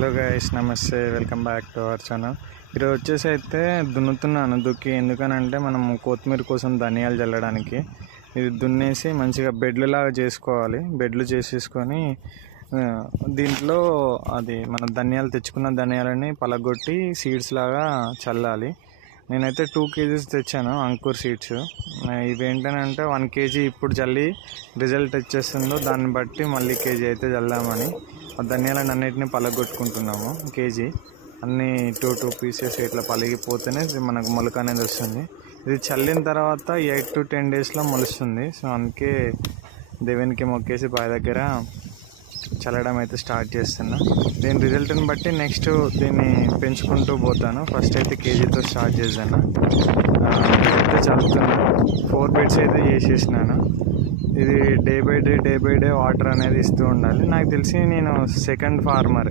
Hello guys నమస్తే welcome back to our channel ఈరోజు వచ్చేసి అయితే దున్నుతున్నాను దుక్కి ఎందుకనంటే మనం కొత్తిమీర కోసం ధనియాలు చల్లడానికి ఇది దున్నేసి మంచిగా బెడ్లు లాగా చేసుకోవాలి. బెడ్లు చేసేసుకొని దీంట్లో అది మన ధనియాలు తెచ్చుకున్న ధనియాలని పలగొట్టి సీడ్స్ లాగా చల్లాలి. నేనైతే టూ కేజీస్ తెచ్చాను అంకుర్ సీడ్స్ ఇవేంటనంటే వన్ కేజీ ఇప్పుడు చల్లి రిజల్ట్ వచ్చేస్తుందో దాన్ని బట్టి మళ్ళీ కేజీ అయితే చల్లామని. ధనియాలను అన్నిటిని పలగొట్టుకుంటున్నాము కేజీ. అన్ని టూ టూ పీసెస్ ఇట్లా పలిగిపోతేనే ఇది మనకు మొలక అనేది వస్తుంది. ఇది చల్లిన తర్వాత ఎయిట్ టు టెన్ డేస్లో మొలుస్తుంది. సో అందుకే దేవునికి మొక్కేసి బావి దగ్గర చల్లడం అయితే స్టార్ట్ చేస్తున్నా. దీని రిజల్ట్ని బట్టి నెక్స్ట్ దీన్ని పెంచుకుంటూ పోతాను. ఫస్ట్ అయితే కేజీతో స్టార్ట్ చేశాను. అయితే చల్లుతున్నాను ఫోర్ బెడ్స్ అయితే చేసేసినాను. ఇది day by day day by day water అనేది ఇస్తూ ఉండాలి. నాకు తెలిసి నేను సెకండ్ ఫార్మర్.